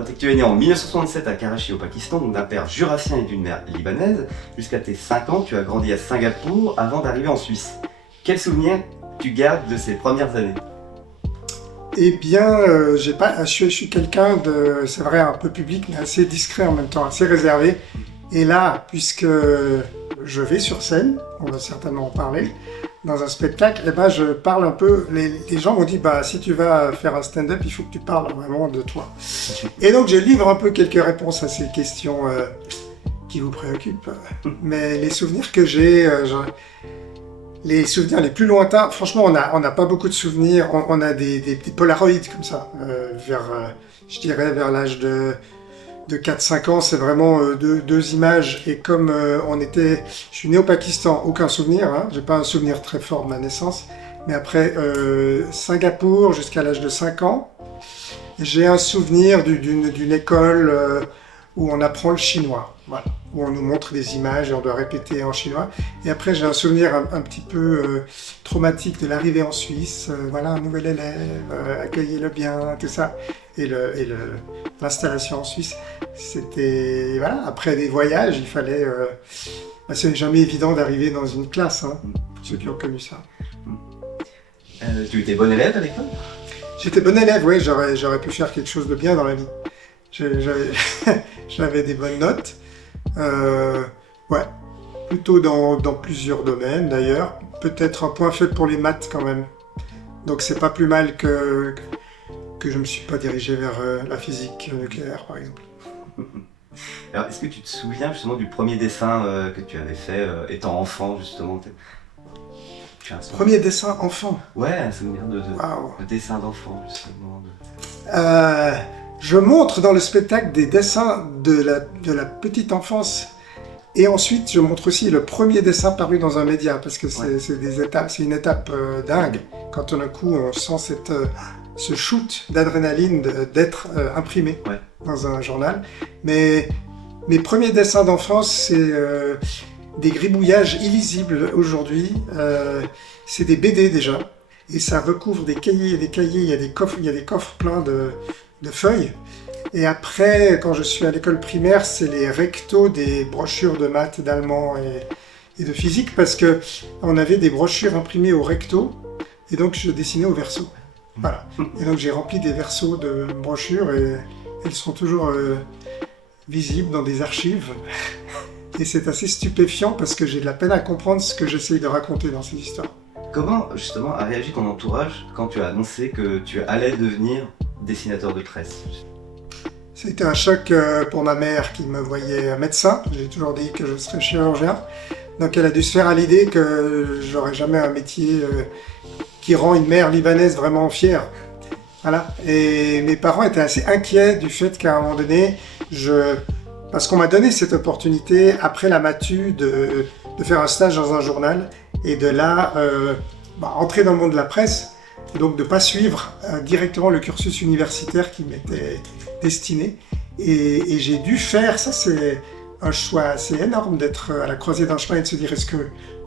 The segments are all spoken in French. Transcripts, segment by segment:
raconter que tu es né en 1967 à Karachi au Pakistan, donc d'un père jurassien et d'une mère libanaise. Jusqu'à tes 5 ans, tu as grandi à Singapour avant d'arriver en Suisse. Quel souvenir tu gardes de ces premières années? Eh bien, je suis quelqu'un de, c'est vrai, un peu public, mais assez discret en même temps, assez réservé. Et là, puisque je vais sur scène, on va certainement en parler, dans un spectacle, eh ben, je parle un peu, les gens m'ont dit, bah, si tu vas faire un stand-up, il faut que tu parles vraiment de toi. Et donc, je livre un peu quelques réponses à ces questions qui vous préoccupent. Mais les souvenirs que j'ai, les souvenirs les plus lointains, franchement, on n'a pas beaucoup de souvenirs. On a des polaroïds comme ça, je dirais vers l'âge de 4-5 ans, c'est vraiment deux images. Et comme je suis né au Pakistan, aucun souvenir, hein, j'ai pas un souvenir très fort de ma naissance. Mais après Singapour, jusqu'à l'âge de 5 ans, j'ai un souvenir d'une école où on apprend le chinois. Voilà. Où on nous montre des images et on doit répéter en chinois. Et après, j'ai un souvenir un petit peu traumatique de l'arrivée en Suisse. Voilà, un nouvel élève, accueillez-le bien, tout ça. Et l'installation en Suisse, c'était... Voilà, après des voyages, il fallait... c'est jamais évident d'arriver dans une classe, hein, pour ceux qui ont connu ça. Tu étais bon élève à l'école? J'étais bon élève, oui, j'aurais pu faire quelque chose de bien dans la vie. J'avais des bonnes notes. Ouais, plutôt dans plusieurs domaines d'ailleurs. Peut-être un point faible pour les maths quand même. Donc c'est pas plus mal que je me suis pas dirigé vers la physique nucléaire par exemple. Alors, est-ce que tu te souviens justement du premier dessin que tu avais fait étant enfant justement? Premier dessin enfant? Ouais, un souvenir Wow. de dessin d'enfant justement. Je montre dans le spectacle des dessins de la petite enfance. Et ensuite, je montre aussi le premier dessin paru dans un média, parce que c'est une étape dingue, quand tout d'un coup on sent ce shoot d'adrénaline d'être imprimé dans un journal. Mais mes premiers dessins d'enfance, c'est des gribouillages illisibles aujourd'hui. C'est des BD déjà, et ça recouvre des cahiers et des cahiers. Il y a des coffres pleins de feuilles. Et après, quand je suis à l'école primaire, c'est les rectos des brochures de maths, d'allemand et de physique, parce qu'on avait des brochures imprimées au recto, et donc je dessinais au verso. Voilà. Et donc j'ai rempli des versos de brochures, et elles sont toujours visibles dans des archives. Et c'est assez stupéfiant, parce que j'ai de la peine à comprendre ce que j'essaye de raconter dans ces histoires. Comment justement a réagi ton entourage quand tu as annoncé que tu allais devenir dessinateur de presse? C'était un choc pour ma mère qui me voyait médecin. J'ai toujours dit que je serais chirurgien. Donc elle a dû se faire à l'idée que j'aurais jamais un métier qui rend une mère libanaise vraiment fière. Voilà. Et mes parents étaient assez inquiets du fait qu'à un moment donné, parce qu'on m'a donné cette opportunité après la matu de faire un stage dans un journal et de là entrer dans le monde de la presse. Et donc de ne pas suivre directement le cursus universitaire qui m'était destiné. Et j'ai dû faire, ça c'est un choix assez énorme d'être à la croisée d'un chemin et de se dire est-ce que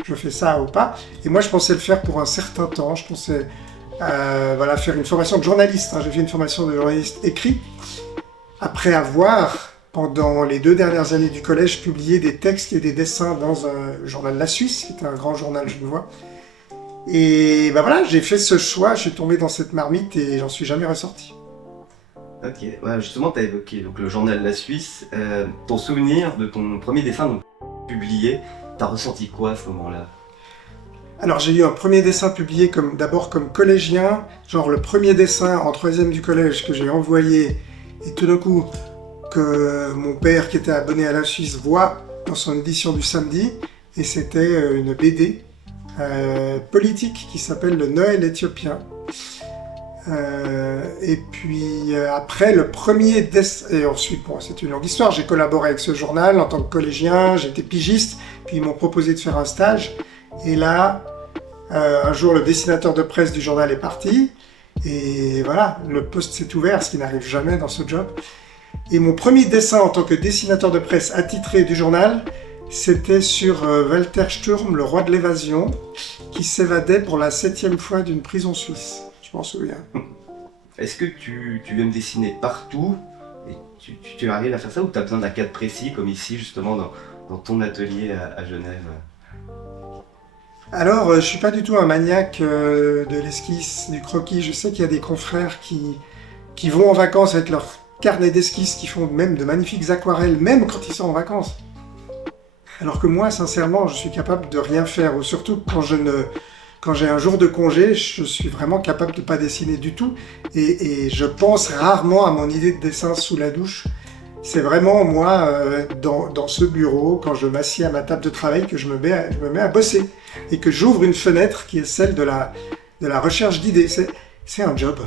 je fais ça ou pas. Et moi je pensais le faire pour un certain temps, je pensais faire une formation de journaliste. J'ai fait une formation de journaliste écrit. Après avoir, pendant les 2 dernières années du collège, publié des textes et des dessins dans un journal La Suisse, qui était un grand journal genevois. Et voilà, j'ai fait ce choix, je suis tombé dans cette marmite et j'en suis jamais ressorti. Ok, ouais, justement tu as évoqué donc, le journal La Suisse. Ton souvenir de ton premier dessin donc, publié, t'as ressenti quoi à ce moment-là? Alors j'ai eu un premier dessin publié d'abord comme collégien, genre le premier dessin en 3e du collège que j'ai envoyé, et tout d'un coup que mon père qui était abonné à La Suisse voit dans son édition du samedi, et c'était une BD politique qui s'appelle le Noël éthiopien. Et puis après le premier dessin, et ensuite c'est une longue histoire, j'ai collaboré avec ce journal en tant que collégien, j'étais pigiste, puis ils m'ont proposé de faire un stage, et là un jour le dessinateur de presse du journal est parti, et voilà, le poste s'est ouvert, ce qui n'arrive jamais dans ce job. Et mon premier dessin en tant que dessinateur de presse attitré du journal, c'était sur Walter Sturm, le roi de l'évasion, qui s'évadait pour la 7e fois d'une prison suisse. Je m'en souviens. Est-ce que tu aimes dessiner partout Et tu arrives à faire ça ou tu as besoin d'un cadre précis, comme ici, justement, dans ton atelier à Genève? Alors, je suis pas du tout un maniaque de l'esquisse, du croquis. Je sais qu'il y a des confrères qui vont en vacances avec leur carnet d'esquisse, qui font même de magnifiques aquarelles, même quand ils sont en vacances. Alors que moi, sincèrement, je suis capable de rien faire, ou surtout quand j'ai un jour de congé, je suis vraiment capable de pas dessiner du tout, et je pense rarement à mon idée de dessin sous la douche. C'est vraiment moi, dans ce bureau, quand je m'assieds à ma table de travail, que je me mets à bosser, et que j'ouvre une fenêtre qui est celle de la recherche d'idées. C'est un job.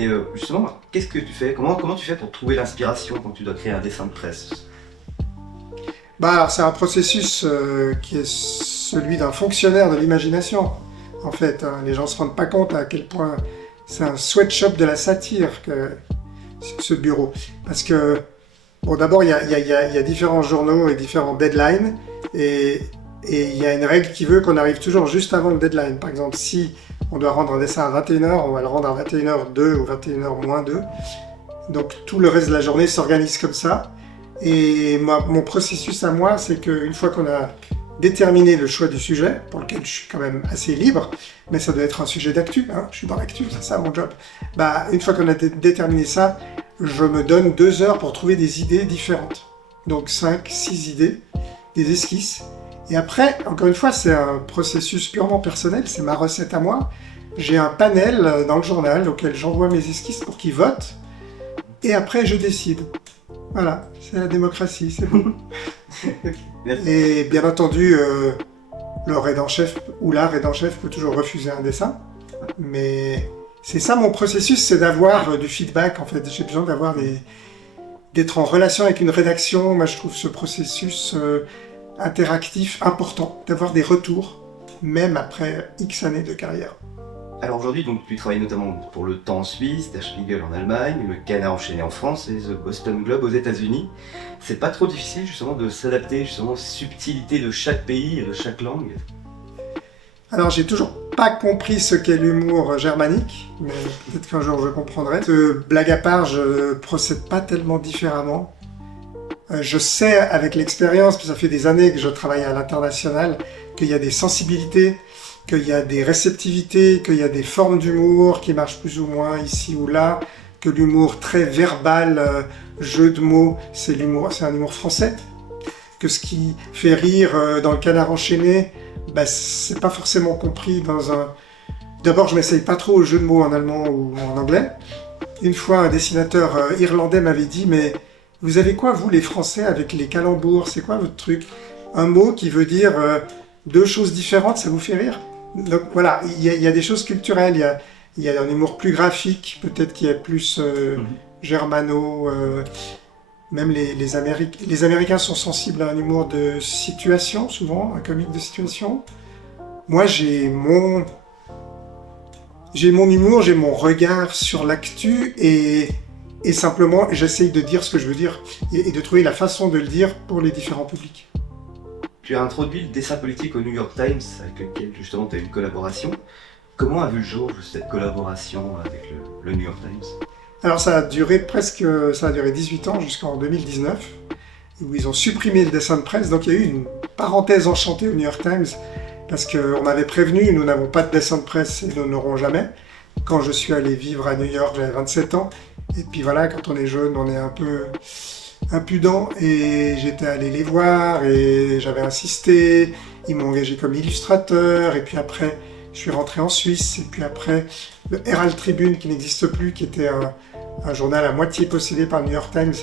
Et justement, qu'est-ce que tu fais? Comment tu fais pour trouver l'inspiration quand tu dois créer un dessin de presse? Alors, c'est un processus qui est celui d'un fonctionnaire de l'imagination, en fait. Hein. Les gens ne se rendent pas compte à quel point c'est un sweatshop de la satire, ce bureau. Parce que, bon, d'abord, il y a différents journaux et différents deadlines, et il y a une règle qui veut qu'on arrive toujours juste avant le deadline. Par exemple, si on doit rendre un dessin à 21h, on va le rendre à 21h02 ou 21h-2. Donc, tout le reste de la journée s'organise comme ça. Et mon processus à moi, c'est qu'une fois qu'on a déterminé le choix du sujet, pour lequel je suis quand même assez libre, mais ça doit être un sujet d'actu, hein, je suis dans l'actu, c'est ça mon job. Une fois qu'on a déterminé ça, je me donne 2 heures pour trouver des idées différentes. Donc 5-6 idées, des esquisses. Et après, encore une fois, c'est un processus purement personnel, c'est ma recette à moi. J'ai un panel dans le journal auquel j'envoie mes esquisses pour qu'ils votent. Et après, je décide. Voilà, c'est la démocratie, c'est bon. Et bien entendu, le rédacteur-chef ou la rédacteur-chef peut toujours refuser un dessin. Mais c'est ça mon processus, c'est d'avoir du feedback en fait. J'ai besoin d'être en relation avec une rédaction. Moi je trouve ce processus interactif important, d'avoir des retours, même après X années de carrière. Alors aujourd'hui, donc, tu travailles notamment pour le Temps en Suisse, Der Spiegel en Allemagne, le Canard enchaîné en France et The Boston Globe aux États-Unis. C'est pas trop difficile justement de s'adapter justement aux subtilités de chaque pays et de chaque langue? Alors j'ai toujours pas compris ce qu'est l'humour germanique, mais peut-être qu'un jour je comprendrai. Blague à part, je procède pas tellement différemment. Je sais avec l'expérience, parce que ça fait des années que je travaille à l'international, qu'il y a des sensibilités, qu'il y a des réceptivités, qu'il y a des formes d'humour qui marchent plus ou moins ici ou là, que l'humour très verbal, jeu de mots, c'est un humour français, que ce qui fait rire dans le Canard enchaîné, c'est pas forcément compris dans un... D'abord, je m'essaye pas trop au jeu de mots en allemand ou en anglais. Une fois, un dessinateur irlandais m'avait dit « Mais vous avez quoi, vous, les Français, avec les calembours? C'est quoi votre truc? Un mot qui veut dire 2 choses différentes, ça vous fait rire ?» Donc voilà, il y a des choses culturelles, il y a un humour plus graphique, peut-être qui est plus germano, même les Américains sont sensibles à un humour de situation, souvent, un comique de situation. Moi, j'ai mon humour, j'ai mon regard sur l'actu, et simplement, j'essaye de dire ce que je veux dire, et de trouver la façon de le dire pour les différents publics. Tu as introduit le dessin politique au New York Times, avec lequel justement tu as une collaboration. Comment a vu le jour cette collaboration avec le New York Times? Alors ça a duré 18 ans jusqu'en 2019, où ils ont supprimé le dessin de presse. Donc il y a eu une parenthèse enchantée au New York Times, parce qu'on m'avait prévenu, nous n'avons pas de dessin de presse et nous n'aurons jamais. Quand je suis allé vivre à New York, j'avais 27 ans. Et puis voilà, quand on est jeune, on est un peu impudent, et j'étais allé les voir et j'avais insisté, ils m'ont engagé comme illustrateur, et puis après je suis rentré en Suisse, et puis après le Herald Tribune qui n'existe plus, qui était un journal à moitié possédé par le New York Times.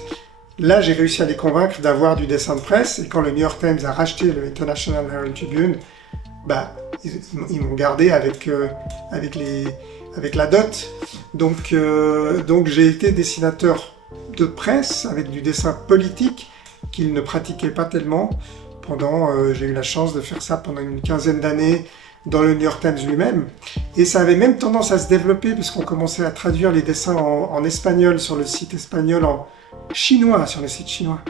Là j'ai réussi à les convaincre d'avoir du dessin de presse, et quand le New York Times a racheté le International Herald Tribune, ils m'ont gardé avec la dot. Donc j'ai été dessinateur de presse avec du dessin politique qu'il ne pratiquait pas tellement. J'ai eu la chance de faire ça pendant une 15aine d'années dans le New York Times lui-même. Et ça avait même tendance à se développer, parce qu'on commençait à traduire les dessins en espagnol sur le site espagnol, en chinois sur le site chinois.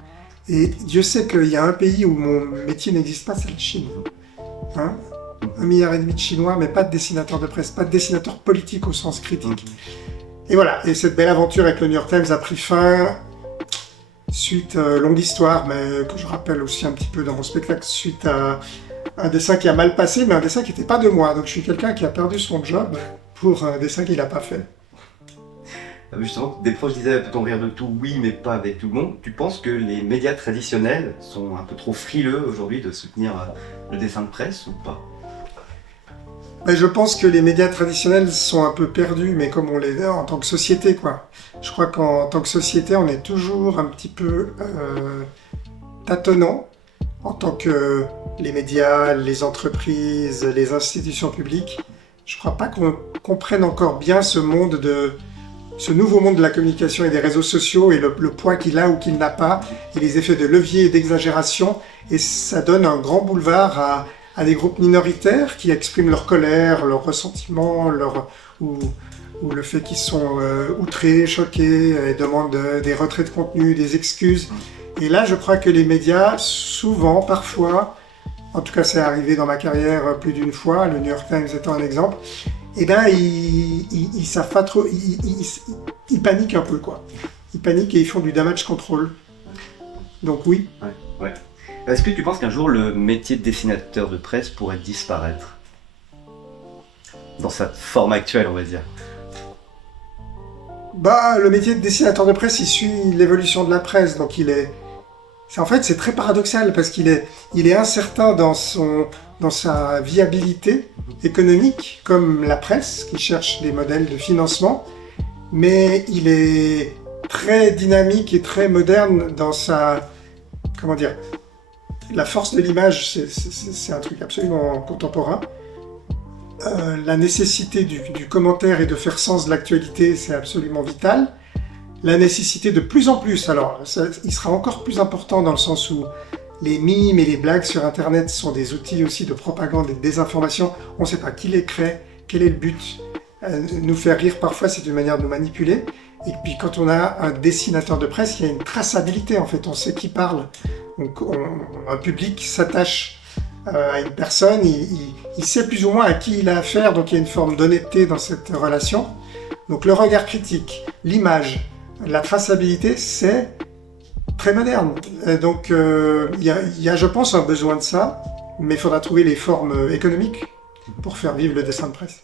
Et Dieu sait qu'il y a un pays où mon métier n'existe pas, c'est la Chine. 1,5 milliard de Chinois, mais pas de dessinateur de presse, pas de dessinateur politique au sens critique. Et voilà, et cette belle aventure avec le New York Times a pris fin suite, longue histoire, mais que je rappelle aussi un petit peu dans mon spectacle, suite à un dessin qui a mal passé, mais un dessin qui n'était pas de moi. Donc je suis quelqu'un qui a perdu son job pour un dessin qu'il n'a pas fait. Justement, des proches disaient peut-on rire de tout, oui, mais pas avec tout le monde. Tu penses que les médias traditionnels sont un peu trop frileux aujourd'hui de soutenir le dessin de presse ou pas? Mais je pense que les médias traditionnels sont un peu perdus, mais comme on l'est en tant que société, quoi. Je crois qu'en tant que société, on est toujours un petit peu tâtonnant en tant que les médias, les entreprises, les institutions publiques. Je crois pas qu'on comprenne encore bien ce nouveau monde de la communication et des réseaux sociaux et le poids qu'il a ou qu'il n'a pas, et les effets de levier et d'exagération. Et ça donne un grand boulevard à des groupes minoritaires qui expriment leur colère, leur ressentiment, ou le fait qu'ils sont outrés, choqués, et demandent des retraits de contenu, des excuses. Et là, je crois que les médias, souvent, parfois, en tout cas c'est arrivé dans ma carrière plus d'une fois, le New York Times étant un exemple, eh ben, ils savent pas trop, ils paniquent un peu, quoi. Ils paniquent et ils font du damage control. Donc oui. Ouais. Est-ce que tu penses qu'un jour le métier de dessinateur de presse pourrait disparaître? Dans sa forme actuelle, on va dire. Bah, le métier de dessinateur de presse, il suit l'évolution de la presse, donc en fait, c'est très paradoxal parce qu'il est incertain dans sa viabilité économique, comme la presse, qui cherche des modèles de financement, mais il est très dynamique et très moderne dans sa... Comment dire? La force de l'image, c'est un truc absolument contemporain. La nécessité du commentaire et de faire sens de l'actualité, c'est absolument vital. La nécessité de plus en plus, alors il sera encore plus important dans le sens où les mimes et les blagues sur Internet sont des outils aussi de propagande et de désinformation. On ne sait pas qui les crée, quel est le but. Nous faire rire, parfois, c'est une manière de nous manipuler. Et puis quand on a un dessinateur de presse, il y a une traçabilité, en fait, on sait qui parle. Donc un public s'attache à une personne, il sait plus ou moins à qui il a affaire, donc il y a une forme d'honnêteté dans cette relation. Donc le regard critique, l'image, la traçabilité, c'est très moderne. Donc il y a, je pense, un besoin de ça, mais il faudra trouver les formes économiques pour faire vivre le dessin de presse.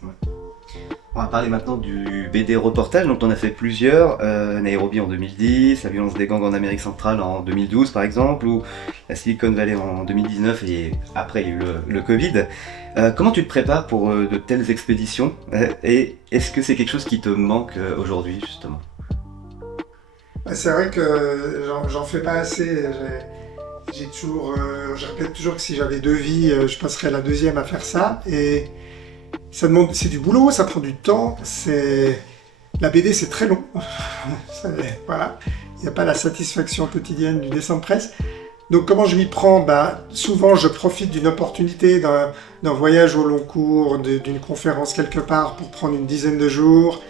On va parler maintenant du BD reportage, dont on a fait plusieurs, Nairobi en 2010, la violence des gangs en Amérique centrale en 2012 par exemple, ou la Silicon Valley en 2019, et après il y a eu le Covid. Comment tu te prépares pour de telles expéditions, et est-ce que c'est quelque chose qui te manque aujourd'hui justement? C'est vrai que j'en fais pas assez. Je répète toujours que si j'avais 2 vies, je passerais la deuxième à faire ça. Et ça demande, c'est du boulot, ça prend du temps. La BD, c'est très long. Voilà, il n'y a pas la satisfaction quotidienne du dessin de presse. Donc comment je m'y prends? Souvent, je profite d'une opportunité, d'un voyage au long cours, d'une conférence quelque part pour prendre une dizaine de jours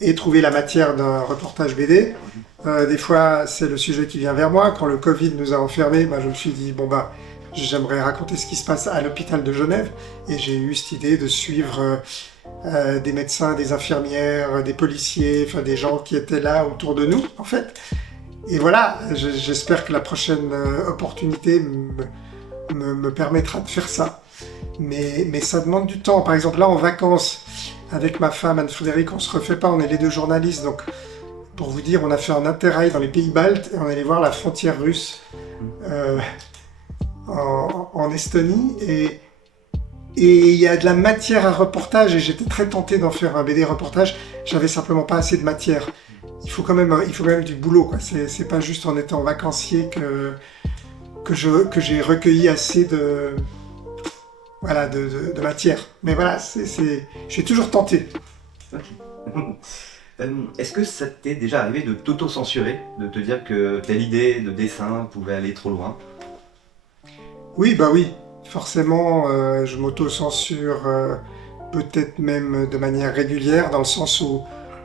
et trouver la matière d'un reportage BD. Des fois, c'est le sujet qui vient vers moi. Quand le Covid nous a enfermés, je me suis dit, j'aimerais raconter ce qui se passe à l'hôpital de Genève. Et j'ai eu cette idée de suivre des médecins, des infirmières, des policiers, des gens qui étaient là autour de nous, en fait. Et voilà, j'espère que la prochaine opportunité me permettra de faire ça. Mais ça demande du temps. Par exemple, là, en vacances, avec ma femme Anne-Frédérique, on se refait pas, on est les 2 journalistes. Donc, pour vous dire, on a fait un interrail dans les pays baltes et on allait voir la frontière russe en Estonie. Et il y a de la matière à reportage et j'étais très tenté d'en faire un BD reportage. J'avais simplement pas assez de matière. Il faut quand même du boulot, quoi. C'est pas juste en étant vacancier que j'ai recueilli assez de matière. Mais voilà, je suis toujours tenté. Okay. Est-ce que ça t'est déjà arrivé de t'auto-censurer, de te dire que telle idée de dessin pouvait aller trop loin? Oui, forcément, je m'auto-censure peut-être même de manière régulière, dans le sens où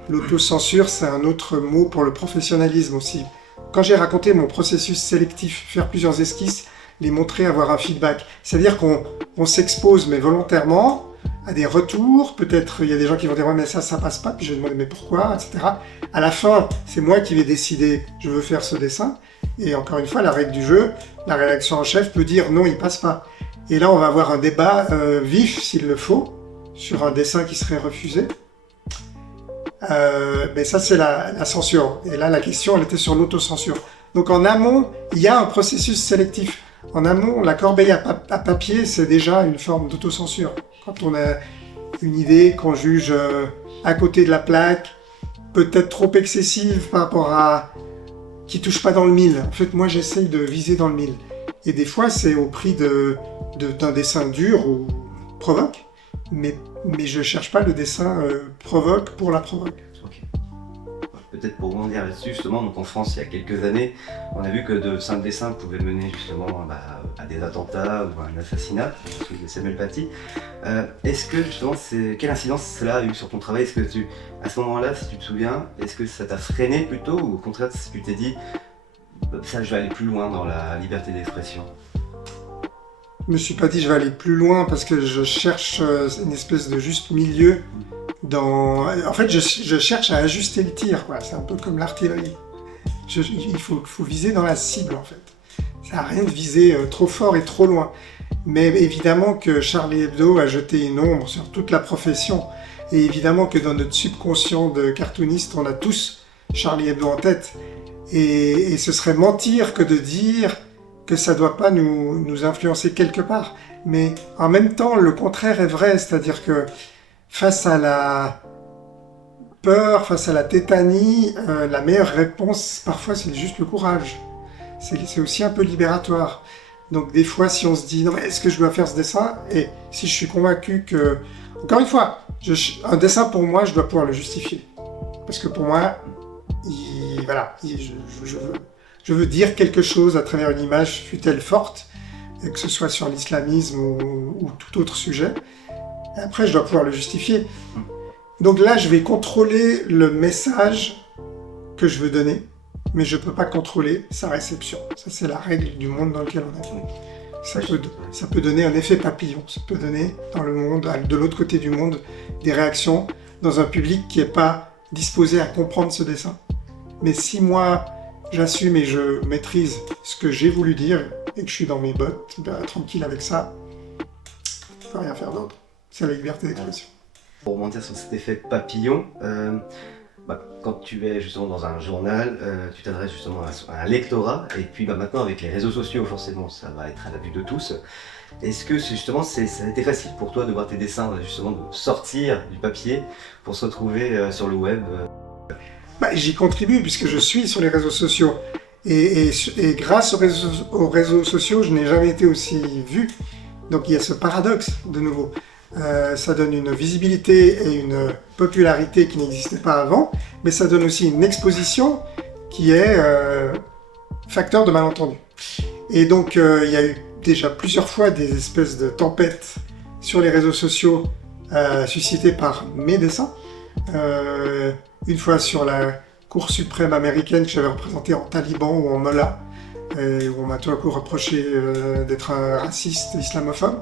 l'autocensure, c'est un autre mot pour le professionnalisme aussi. Quand j'ai raconté mon processus sélectif, faire plusieurs esquisses, les montrer, avoir un feedback, c'est-à-dire qu'on s'expose, mais volontairement, à des retours. Peut-être il y a des gens qui vont dire ouais, mais ça passe pas, puis je vais demander mais pourquoi, etc. À la fin, c'est moi qui vais décider, je veux faire ce dessin. Et encore une fois, la règle du jeu, la rédaction en chef peut dire non, il passe pas. Et là, on va avoir un débat vif, s'il le faut, sur un dessin qui serait refusé. Mais ça, c'est la censure. Et là, la question, elle était sur l'autocensure. Donc en amont, il y a un processus sélectif. En amont, la corbeille à papier, c'est déjà une forme d'autocensure. Quand on a une idée qu'on juge à côté de la plaque, peut-être trop excessive par rapport à... qui touche pas dans le mille. En fait, moi, j'essaye de viser dans le mille. Et des fois, c'est au prix d'un dessin dur ou provoque. Mais je cherche pas le dessin provoque pour la provoque. Ok. Peut-être pour rebondir là-dessus, justement, donc en France, il y a quelques années, on a vu que de simples dessins pouvaient mener justement à des attentats ou à un assassinat, de Samuel Paty. Est-ce que justement, quelle incidence cela a eu sur ton travail? Est-ce que à ce moment-là, si tu te souviens, est-ce que ça t'a freiné plutôt, ou au contraire, si tu t'es dit, ça, je vais aller plus loin dans la liberté d'expression? Je me suis pas dit je vais aller plus loin parce que je cherche une espèce de juste milieu dans... En fait, je cherche à ajuster le tir, quoi. C'est un peu comme l'artillerie. Il faut viser dans la cible, en fait. Ça n'a rien de viser trop fort et trop loin. Mais évidemment que Charlie Hebdo a jeté une ombre sur toute la profession. Et évidemment que dans notre subconscient de cartooniste, on a tous Charlie Hebdo en tête. Et ce serait mentir que de dire que ça ne doit pas nous influencer quelque part. Mais en même temps, le contraire est vrai, c'est-à-dire que face à la peur, face à la tétanie, la meilleure réponse, parfois, c'est juste le courage. C'est aussi un peu libératoire. Donc des fois, si on se dit, non, mais est-ce que je dois faire ce dessin? Et si je suis convaincu que... Encore une fois, un dessin pour moi, je dois pouvoir le justifier. Parce que pour moi, je veux dire quelque chose à travers une image, fût-elle forte, et que ce soit sur l'islamisme ou tout autre sujet. Et après, je dois pouvoir le justifier. Donc là, je vais contrôler le message que je veux donner, mais je ne peux pas contrôler sa réception. Ça, c'est la règle du monde dans lequel on est. Ça peut donner un effet papillon. Ça peut donner dans le monde, de l'autre côté du monde, des réactions dans un public qui n'est pas disposé à comprendre ce dessin. Mais si moi, j'assume et je maîtrise ce que j'ai voulu dire et que je suis dans mes bottes, tranquille avec ça, je ne peux rien faire d'autre. C'est la liberté d'expression. Pour rebondir sur cet effet papillon, quand tu es justement dans un journal, tu t'adresses justement à un lectorat, et puis maintenant avec les réseaux sociaux, forcément, ça va être à la vue de tous. Est-ce que justement, ça a été facile pour toi de voir tes dessins, justement, de sortir du papier pour se retrouver sur le web? J'y contribue puisque je suis sur les réseaux sociaux. Et grâce aux réseaux sociaux, je n'ai jamais été aussi vu. Donc il y a ce paradoxe de nouveau. Ça donne une visibilité et une popularité qui n'existait pas avant, mais ça donne aussi une exposition qui est facteur de malentendu. Et donc il y a eu déjà plusieurs fois des espèces de tempêtes sur les réseaux sociaux suscitées par mes dessins. Une fois sur la Cour suprême américaine que j'avais représentée en taliban ou en mollah, où on m'a tout à coup reproché d'être un raciste islamophobe.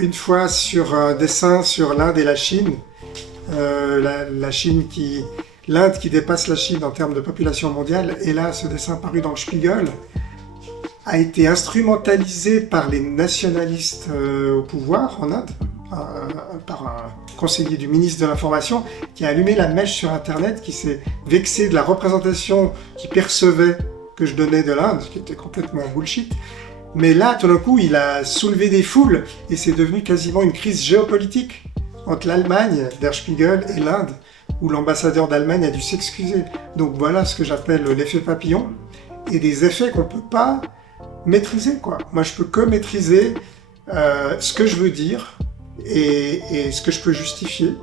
Une fois sur un dessin sur l'Inde et la Chine, l'Inde qui dépasse la Chine en termes de population mondiale, et là ce dessin paru dans le Spiegel a été instrumentalisé par les nationalistes au pouvoir en Inde, par un conseiller du ministre de l'Information qui a allumé la mèche sur Internet, qui s'est vexé de la représentation qu'il percevait que je donnais de l'Inde, qui était complètement bullshit. Mais là, tout d'un coup, il a soulevé des foules et c'est devenu quasiment une crise géopolitique entre l'Allemagne, Der Spiegel, et l'Inde, où l'ambassadeur d'Allemagne a dû s'excuser. Donc voilà ce que j'appelle l'effet papillon, et des effets qu'on ne peut pas maîtriser, quoi. Moi, je peux que maîtriser ce que je veux dire et ce que je peux justifier,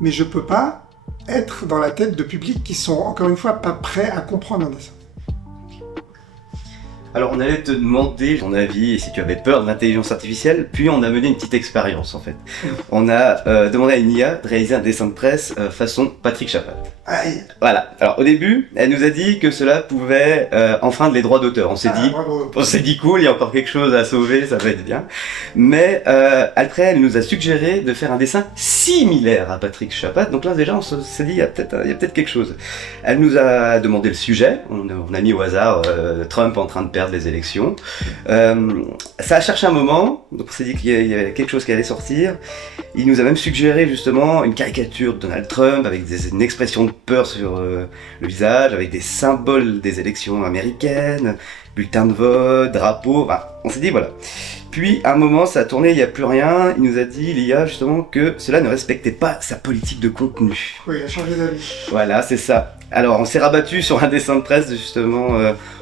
mais je ne peux pas être dans la tête de publics qui sont, encore une fois, pas prêts à comprendre un dessin. Alors on allait te demander ton avis et si tu avais peur de l'intelligence artificielle, puis on a mené une petite expérience en fait. On a demandé à une IA de réaliser un dessin de presse façon Patrick Chapat. Aïe. Voilà. Alors au début, elle nous a dit que cela pouvait enfreindre les droits d'auteur. Bravo. On s'est dit cool, il y a encore quelque chose à sauver, ça va être bien. Mais après, elle nous a suggéré de faire un dessin similaire à Patrick Chapat. Donc là déjà, on s'est dit il y a peut-être quelque chose. Elle nous a demandé le sujet. On a mis au hasard Trump en train de perdre les élections. Ça a cherché un moment. Donc on s'est dit qu'il y avait quelque chose qui allait sortir. Il nous a même suggéré justement une caricature de Donald Trump avec une expression de peur sur le visage, avec des symboles des élections américaines, bulletin de vote, drapeau, enfin, on s'est dit voilà. Puis à un moment ça a tourné, il n'y a plus rien, il nous a dit, Lia, justement que cela ne respectait pas sa politique de contenu. Oui, il a changé d'avis. Voilà, c'est ça. Alors on s'est rabattu sur un dessin de presse justement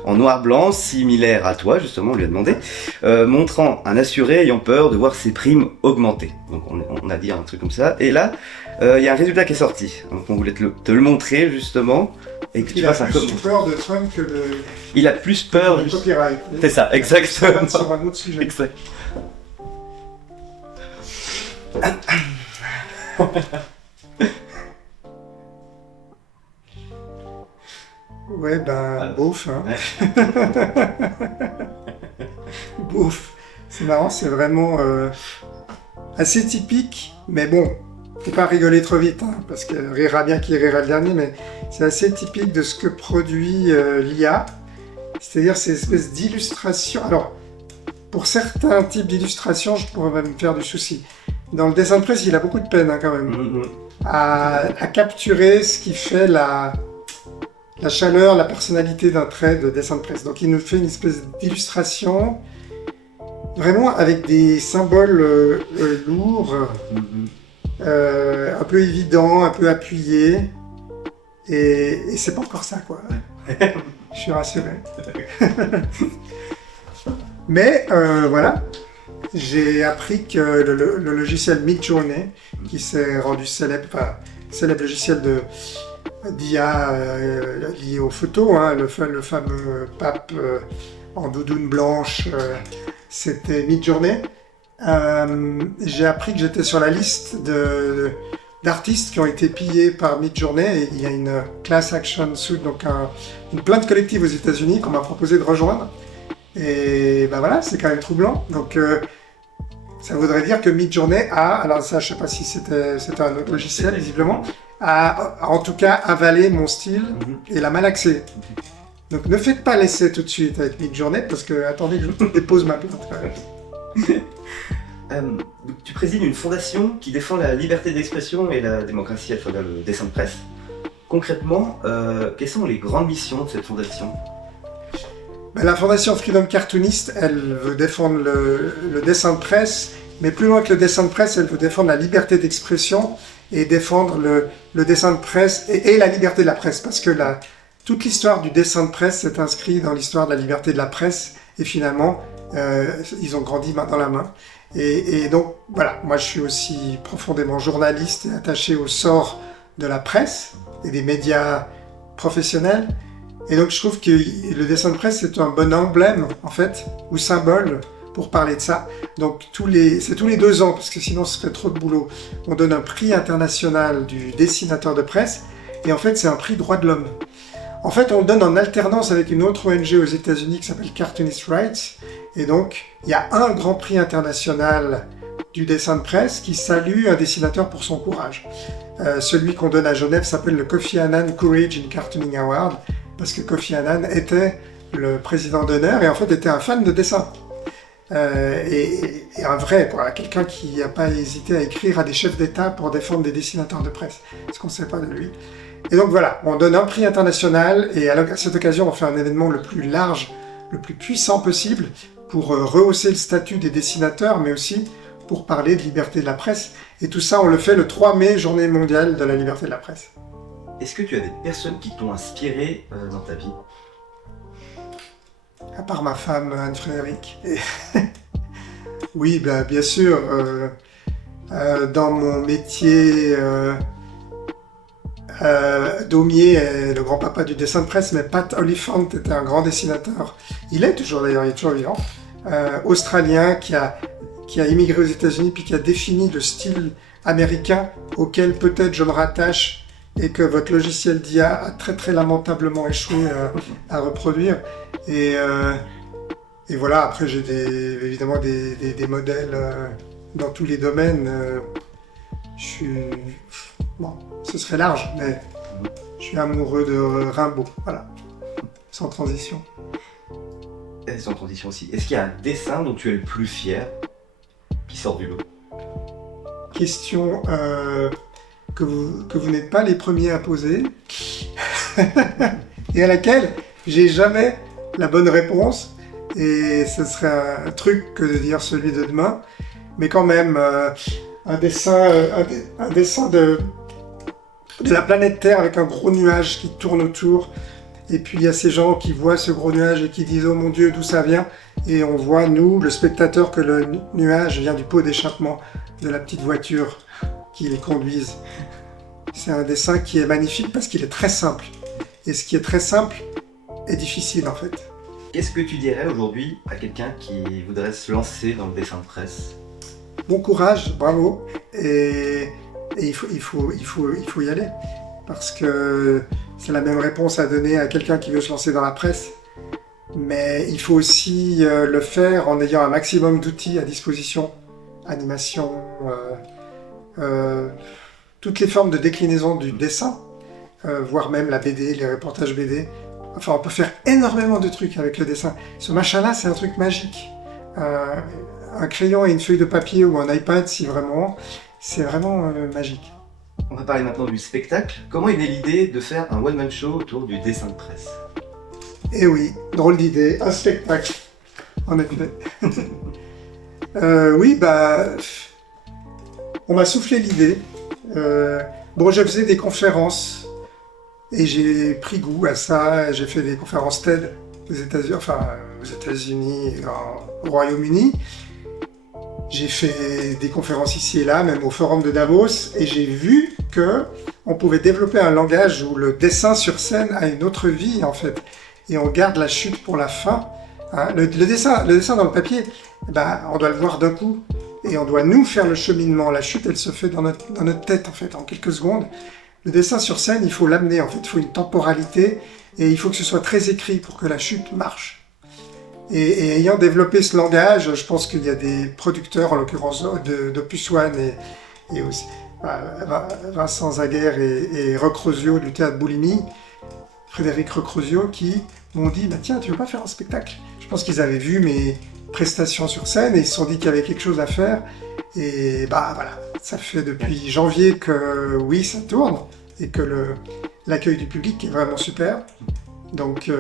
en noir-blanc, similaire à toi justement, on lui a demandé, montrant un assuré ayant peur de voir ses primes augmenter. Donc on a dit un truc comme ça, et là il y a un résultat qui est sorti. Donc on voulait te le montrer justement, et que tu fasses un commentaire. Il a plus peur de Trump que de... Il a plus peur du copyright. C'est ça, exactement. Sur un autre sujet. Exact. Ouais, beauf, hein. Beauf. C'est marrant, c'est vraiment assez typique, mais bon, faut pas rigoler trop vite, hein, parce que rira bien qui rira le dernier, mais c'est assez typique de ce que produit l'IA, c'est-à-dire ces espèces d'illustrations. Alors, pour certains types d'illustrations, je pourrais même me faire du souci. Dans le dessin de presse, il a beaucoup de peine, hein, quand même, à capturer ce qui fait la chaleur, la personnalité d'un trait de dessin de presse. Donc il nous fait une espèce d'illustration, vraiment avec des symboles lourds, un peu évidents, un peu appuyés, et c'est pas encore ça, quoi. Je suis rassuré. Mais voilà, j'ai appris que le logiciel Midjourney, qui s'est rendu célèbre, enfin, célèbre logiciel d'IA lié aux photos, hein, le fameux pape en doudoune blanche, c'était Midjourney. J'ai appris que j'étais sur la liste d'artistes qui ont été pillés par Midjourney, et il y a une class action suit, donc une plainte collective aux États-Unis qu'on m'a proposé de rejoindre. Et ben voilà, c'est quand même troublant. Donc ça voudrait dire que Midjourney alors ça je sais pas si c'était un autre logiciel visiblement, a en tout cas avalé mon style et l'a malaxé. Donc ne faites pas l'essai tout de suite avec Midjourney, parce que attendez que je dépose ma plainte. Tu présides une fondation qui défend la liberté d'expression et la démocratie à travers le dessin de presse. Concrètement, quelles sont les grandes missions de cette fondation ? La fondation Freedom Cartoonist, elle veut défendre le dessin de presse, mais plus loin que le dessin de presse, elle veut défendre la liberté d'expression et défendre le dessin de presse et la liberté de la presse, parce que toute l'histoire du dessin de presse s'est inscrite dans l'histoire de la liberté de la presse, et finalement, ils ont grandi main dans la main. Et donc, voilà, moi je suis aussi profondément journaliste et attaché au sort de la presse et des médias professionnels. Et donc je trouve que le dessin de presse c'est un bon emblème, en fait, ou symbole pour parler de ça. Donc c'est tous les 2 ans, parce que sinon ce serait trop de boulot. On donne un prix international du dessinateur de presse, et en fait c'est un prix droits de l'homme. En fait on le donne en alternance avec une autre ONG aux États-Unis qui s'appelle Cartoonist Rights, et donc il y a un grand prix international du dessin de presse qui salue un dessinateur pour son courage. Celui qu'on donne à Genève s'appelle le Kofi Annan Courage in Cartooning Award, parce que Kofi Annan était le président d'honneur et en fait était un fan de dessin. Et un vrai, quoi, quelqu'un qui n'a pas hésité à écrire à des chefs d'État pour défendre des dessinateurs de presse, ce qu'on ne sait pas de lui. Et donc voilà, on donne un prix international, et à cette occasion on fait un événement le plus large, le plus puissant possible, pour rehausser le statut des dessinateurs, mais aussi pour parler de liberté de la presse. Et tout ça, on le fait le 3 mai, journée mondiale de la liberté de la presse. Est-ce que tu as des personnes qui t'ont inspiré dans ta vie ? À part ma femme, Anne-Frédéric. Oui, bien sûr. Dans mon métier, Daumier est le grand-papa du dessin de presse, mais Pat Oliphant était un grand dessinateur. Il est toujours d'ailleurs, il est toujours vivant. Australien qui a immigré aux États-Unis puis qui a défini le style américain auquel peut-être je me rattache et que votre logiciel d'IA a très très lamentablement échoué à reproduire. Et voilà, après j'ai évidemment des modèles dans tous les domaines. Bon, ce serait large, mais je suis amoureux de Rimbaud, voilà, sans transition. Et sans transition aussi. Est-ce qu'il y a un dessin dont tu es le plus fier qui sort du lot? Question que vous n'êtes pas les premiers à poser et à laquelle j'ai jamais la bonne réponse. Et ce serait un truc que de dire celui de demain. Mais quand même, un dessin de la planète Terre avec un gros nuage qui tourne autour. Et puis il y a ces gens qui voient ce gros nuage et qui disent « Oh mon Dieu, d'où ça vient ?» Et on voit, nous, le spectateur, que le nuage vient du pot d'échappement de la petite voiture qui les conduise. C'est un dessin qui est magnifique parce qu'il est très simple. Et ce qui est très simple est difficile en fait. Qu'est-ce que tu dirais aujourd'hui à quelqu'un qui voudrait se lancer dans le dessin de presse? Bon courage, bravo. Et il faut y aller. Parce que c'est la même réponse à donner à quelqu'un qui veut se lancer dans la presse. Mais il faut aussi le faire en ayant un maximum d'outils à disposition. Animation, toutes les formes de déclinaison du dessin, voire même la BD, les reportages BD. Enfin, on peut faire énormément de trucs avec le dessin. Ce machin-là, c'est un truc magique. Un crayon et une feuille de papier ou un iPad, si vraiment, c'est vraiment magique. On va parler maintenant du spectacle. Comment est née l'idée de faire un one-man show autour du dessin de presse? Eh oui, drôle d'idée, un spectacle, en effet. Oui, on m'a soufflé l'idée. Bon, je faisais des conférences et j'ai pris goût à ça. J'ai fait des conférences TED aux États-Unis et au Royaume-Uni. J'ai fait des conférences ici et là, même au Forum de Davos, et j'ai vu qu'on pouvait développer un langage où le dessin sur scène a une autre vie, en fait. Et on garde la chute pour la fin. Hein. Le dessin dans le papier, on doit le voir d'un coup. Et on doit nous faire le cheminement. La chute, elle se fait dans notre tête, en fait, en quelques secondes. Le dessin sur scène, il faut l'amener, en fait. Il faut une temporalité, et il faut que ce soit très écrit pour que la chute marche. Et ayant développé ce langage, je pense qu'il y a des producteurs, en l'occurrence d'Opus One et aussi Vincent Zaguer et Recrozio du Théâtre Bouligny, Frédéric Recrozio, qui m'ont dit « Tiens, tu veux pas faire un spectacle ?» Je pense qu'ils avaient vu mes prestations sur scène et ils se sont dit qu'il y avait quelque chose à faire. Et voilà, ça fait depuis janvier que oui, ça tourne et que l'accueil du public est vraiment super. Donc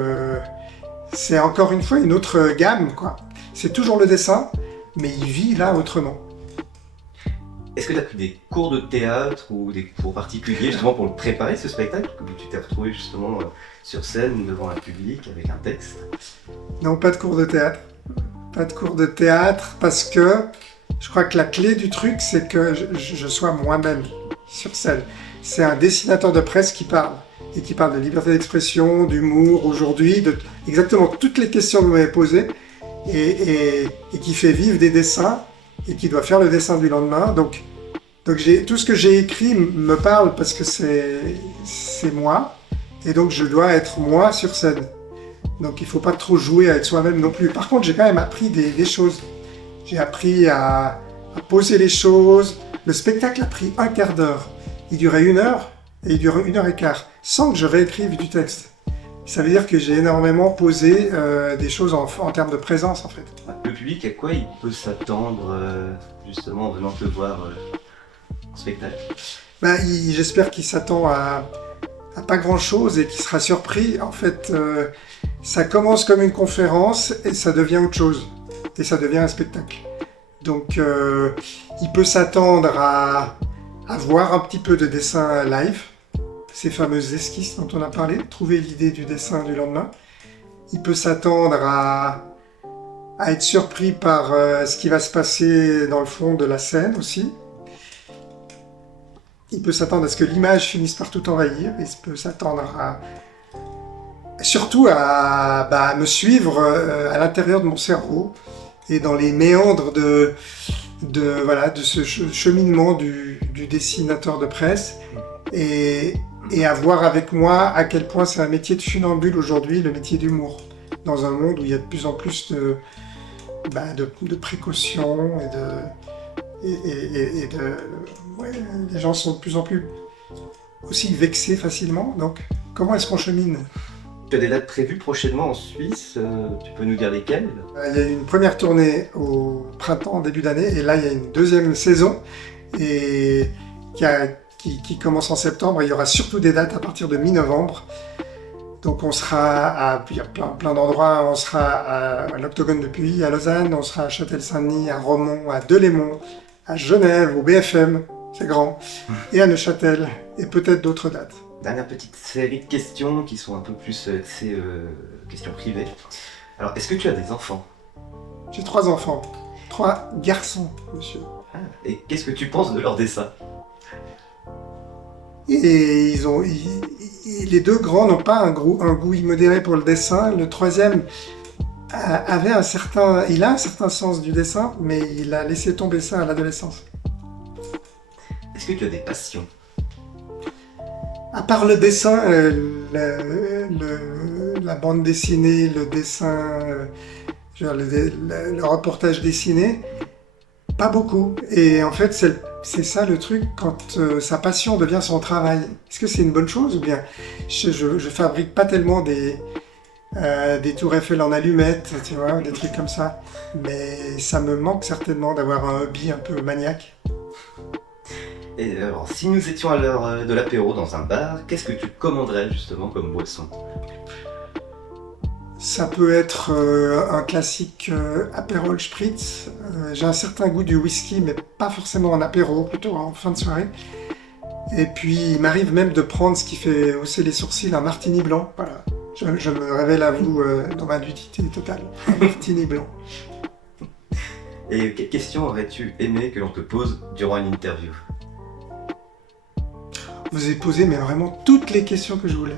c'est encore une fois une autre gamme, quoi. C'est toujours le dessin, mais il vit là autrement. Est-ce que tu as pris des cours de théâtre ou des cours particuliers justement pour le préparer, ce spectacle? Où tu t'es retrouvé justement sur scène devant un public avec un texte? Non, pas de cours de théâtre. Pas de cours de théâtre parce que je crois que la clé du truc, c'est que je sois moi-même sur scène. C'est un dessinateur de presse qui parle. Et qui parle de liberté d'expression, d'humour, aujourd'hui, de exactement toutes les questions que vous m'avez posées, et qui fait vivre des dessins, et qui doit faire le dessin du lendemain. Donc tout ce que j'ai écrit me parle parce que c'est moi, et donc je dois être moi sur scène. Donc il ne faut pas trop jouer avec soi-même non plus. Par contre, j'ai quand même appris des choses. J'ai appris à poser les choses. Le spectacle a pris un quart d'heure. Il durait 1 heure, et il dure 1h15, sans que je réécrive du texte. Ça veut dire que j'ai énormément posé des choses en termes de présence, en fait. Le public, à quoi il peut s'attendre, justement, en venant te voir en spectacle? J'espère qu'il s'attend à pas grand-chose et qu'il sera surpris. En fait, ça commence comme une conférence et ça devient autre chose. Et ça devient un spectacle. Donc, il peut s'attendre à voir un petit peu de dessin live, ces fameuses esquisses dont on a parlé, trouver l'idée du dessin du lendemain. Il peut s'attendre à être surpris par ce qui va se passer dans le fond de la scène aussi. Il peut s'attendre à ce que l'image finisse par tout envahir. Il peut s'attendre surtout à me suivre à l'intérieur de mon cerveau et dans les méandres de ce cheminement du dessinateur de presse. Et et à voir avec moi à quel point c'est un métier de funambule aujourd'hui, le métier d'humour, dans un monde où il y a de plus en plus de précautions et de... Ouais, les gens sont de plus en plus aussi vexés facilement, donc comment est-ce qu'on chemine? Tu as des dates prévues prochainement en Suisse, tu peux nous dire lesquelles? Il y a eu une première tournée au printemps, en début d'année, et là il y a une deuxième saison et qui commence en septembre. Il y aura surtout des dates à partir de mi-novembre. Donc on sera il y a plein d'endroits, on sera à l'Octogone de Puy, à Lausanne, on sera à Châtel-Saint-Denis, à Romont, à Delémont, à Genève, au BFM, c'est grand, et à Neuchâtel, et peut-être d'autres dates. Dernière petite série de questions qui sont un peu plus questions privées. Alors, est-ce que tu as des enfants? J'ai 3 enfants, 3 garçons, monsieur. Ah, et qu'est-ce que tu penses de leur dessin? Et les 2 grands n'ont pas un goût immodéré pour le dessin. Le troisième il a un certain sens du dessin, mais il a laissé tomber ça à l'adolescence. Est-ce que tu as des passions? À part le dessin, la bande dessinée, le dessin, le reportage dessiné, pas beaucoup. Et en fait, c'est ça le truc, quand sa passion devient son travail. Est-ce que c'est une bonne chose ou bien je fabrique pas tellement des Tours Eiffel en allumettes, tu vois, des trucs comme ça. Mais ça me manque certainement d'avoir un hobby un peu maniaque. Et alors, si nous étions à l'heure de l'apéro dans un bar, qu'est-ce que tu commanderais justement comme boisson? Ça peut être un classique Aperol Spritz. J'ai un certain goût du whisky, mais pas forcément en apéro, plutôt en fin de soirée. Et puis, il m'arrive même de prendre ce qui fait hausser les sourcils, un martini blanc. Voilà. Je me révèle à vous dans ma nudité totale. Un martini blanc. Et quelle question aurais-tu aimé que l'on te pose durant une interview? Vous avez posé mais vraiment toutes les questions que je voulais.